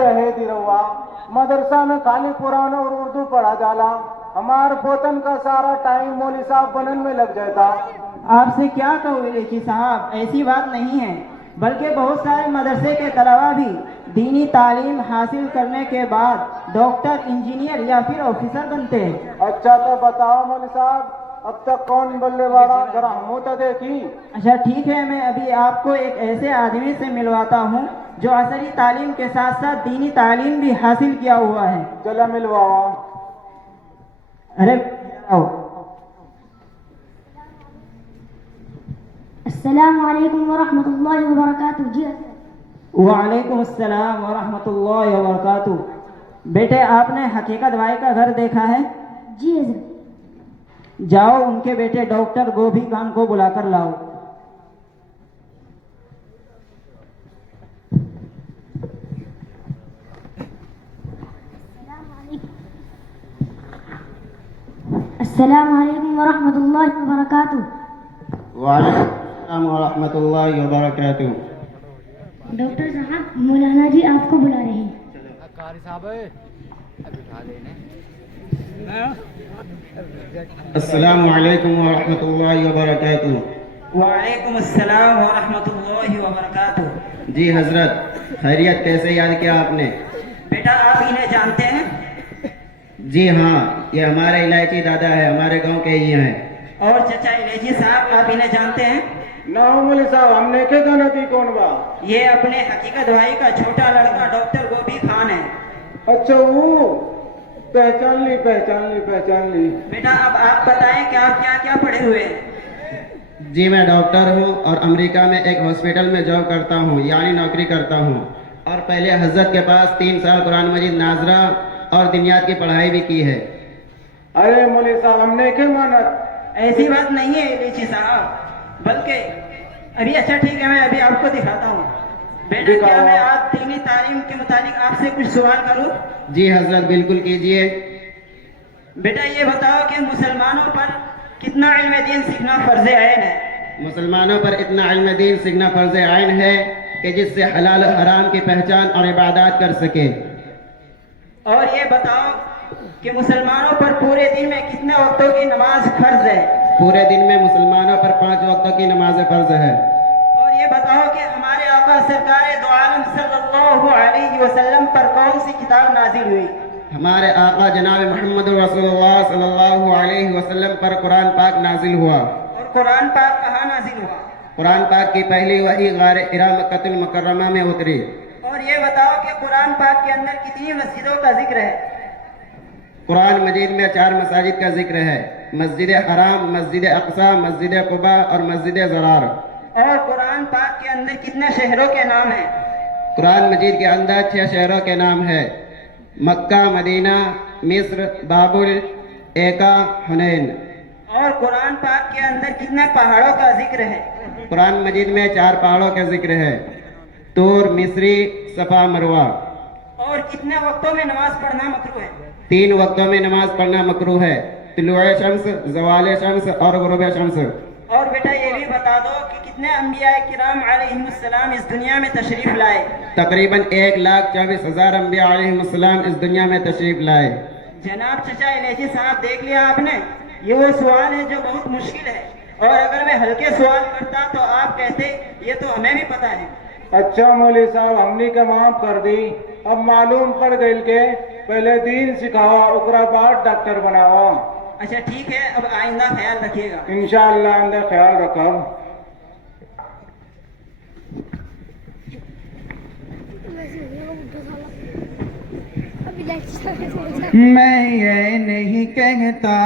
रहे दिरवा मदरसा में खाली कुरान और उर्दू पढ़ा जाला, हमार पोतन का सारा टाइम मौलवी साहब बनन में लग जाता। आपसे क्या कहूँ इलेची साहब, ऐसी बात नहीं है, बल्कि बहुत सारे मदरसे के तलबा भी दीनी तालीम हासिल करने के बाद डॉक्टर, इंजीनियर या फिर ऑफिसर बनते हैं। अच्छा तो बताओ मौलवी साहब, अब तक कौन बल्ले वाला, जरा हमू तो देखी। अच्छा ठीक है, मैं अभी आपको एक ऐसे आदमी से मिलवाता हूँ जो असली तालीम के साथ साथ दीनी तालीम भी हासिल किया हुआ है। चला मिलवाओ। अरे आओ। अस्सलाम वालेकुम वरहमतुल्लाहि वबरकातुहू। जी वालेकुम अस्सलाम वरहमतुल्लाहि वबरकातुहू। बेटे, आपने हकीकत भाई का घर देखा है? जी हज़रत। जाओ उनके बेटे डॉक्टर गोभी खान को बुलाकर लाओ। अस्सलाम वालेकुम वरहमतुल्लाहि वबरकातुहू। वालेकुम अस्सलाम वरहमतुल्लाहि वबरकातुहू। डॉक्टर साहब, मौलाना जी आपको बुला रहे हैं। अस्सलामु अलैकुम वरहमतुल्लाहि वबरकातुहू। वालेकुम अस्सलाम वरहमतुल्लाहि वबरकातुहू। जी हजरत, खैरियत, कैसे याद किया आपने? बेटा, आप इन्हें जानते हैं? जी हाँ, ये हमारे इलायची दादा है, हमारे गांव के ही हैं। और चचा इलेची साहब, आप इन्हें जानते हैं? ना मौलवी साहब, हमने के जाना थी कौन बा? ये अपने हकीकत भाई का छोटा लड़का डॉक्टर गोभी खान है। अच्छा वो पहचान ली पहचान ली पहचान ली। बेटा, अब आप बताएं कि आप क्या क्या पढ़े हुए हैं? जी मैं डॉक्टर हूँ और अमेरिका में एक हॉस्पिटल में जॉब करता हूँ, यानी नौकरी करता हूँ। और पहले हजरत के पास 3 साल कुरान मजीद नाजरा और दिनियात की पढ़ाई भी की है। अरे मौलवी साहब, हमने के माना। ऐसी बात नहीं है इलेची साहब, बल्कि अभी अच्छा ठीक है, मैं अभी आपको दिखाता हूँ। बेटा, क्या मैं आज दीनी तालीम के मुतालिक आपसे कुछ सवाल करूँ? जी हजरत, बिल्कुल कीजिए। बेटा, ये बताओ कि मुसलमानों पर कितना इल्म दीन सीखना फर्ज ऐन है? मुसलमानों पर इतना इल्म दीन सीखना फर्ज आइन है कि जिससे हलाल और हराम की पहचान और इबादत कर सके। और ये बताओ कि मुसलमानों पर पूरे दिन में कितने वक्तों की नमाज फर्ज है? पूरे दिन में मुसलमानों पर 5 वक्तों की नमाज फर्ज है। और ये बताओ कि हमारे आका सरकार दो आलम सल्लल्लाहु अलैहि वसल्लम पर कौन सी किताब नाजिल हुई? हमारे आका जनाब मोहम्मद रसूलुल्लाह सल्लल्लाहु अलैहि वसल्लम पर कुरान पाक नाजिल हुआ। और कुरान पाक कहाँ नाजिल हुआ? कुरान पाक की पहली वही गार हिरा मक्कतुल मुकर्रमा में उतरी। और ये बताओ कि कुरान पाक के अंदर कितनी मस्जिदों का जिक्र है? कुरान मजीद में 4 मसाजिद का जिक्र है, मस्जिद हराम, मस्जिद अक्सा, मस्जिद कुबा और मस्जिद ज़रार। और कुरान पाक के अंदर कितने शहरों के नाम हैं? कुरान मजीद के अंदर 6 शहरों के नाम है, मक्का, मदीना, मिस्र, बाबुल, एका, हुनैन। और कुरान पाक के अंदर कितने पहाड़ों का जिक्र है? कुरान मजीद में 4 पहाड़ों का जिक्र है, तूर, मिस्री, सफा, मरवा। और कितने वक्तों में नमाज पढ़ना मकरूह है? 3 वक्तों में नमाज पढ़ना मकरूह है, तुलूए शम्स, ज़वाले शम्स और गुरूबे शम्स। और बेटा, ये भी बता दो कि कितने अंबिया किराम अलैहिमुस्सलाम इस दुनिया में तशरीफ लाए? तकरीबन 1,24,000 अंबिया अलैहिमुस्सलाम इस दुनिया में तशरीफ लाए। जनाब चचा इलेची साहब, देख लिया आपने, ये वो सवाल है जो बहुत मुश्किल है, और अगर मैं हल्के सवाल करता तो आप कहते ये तो हमें भी पता है। अच्छा मौलवी साहब, हमने का माफ कर दी। अब मालूम पड़ गई के पहले दीन सिखावा, उकरा बाद डॉक्टर बनावा। अच्छा ठीक है, अब आइंदा ख्याल रखिएगा। इंशाअल्लाह अंदर ख्याल रखब। मैं ये नहीं कहता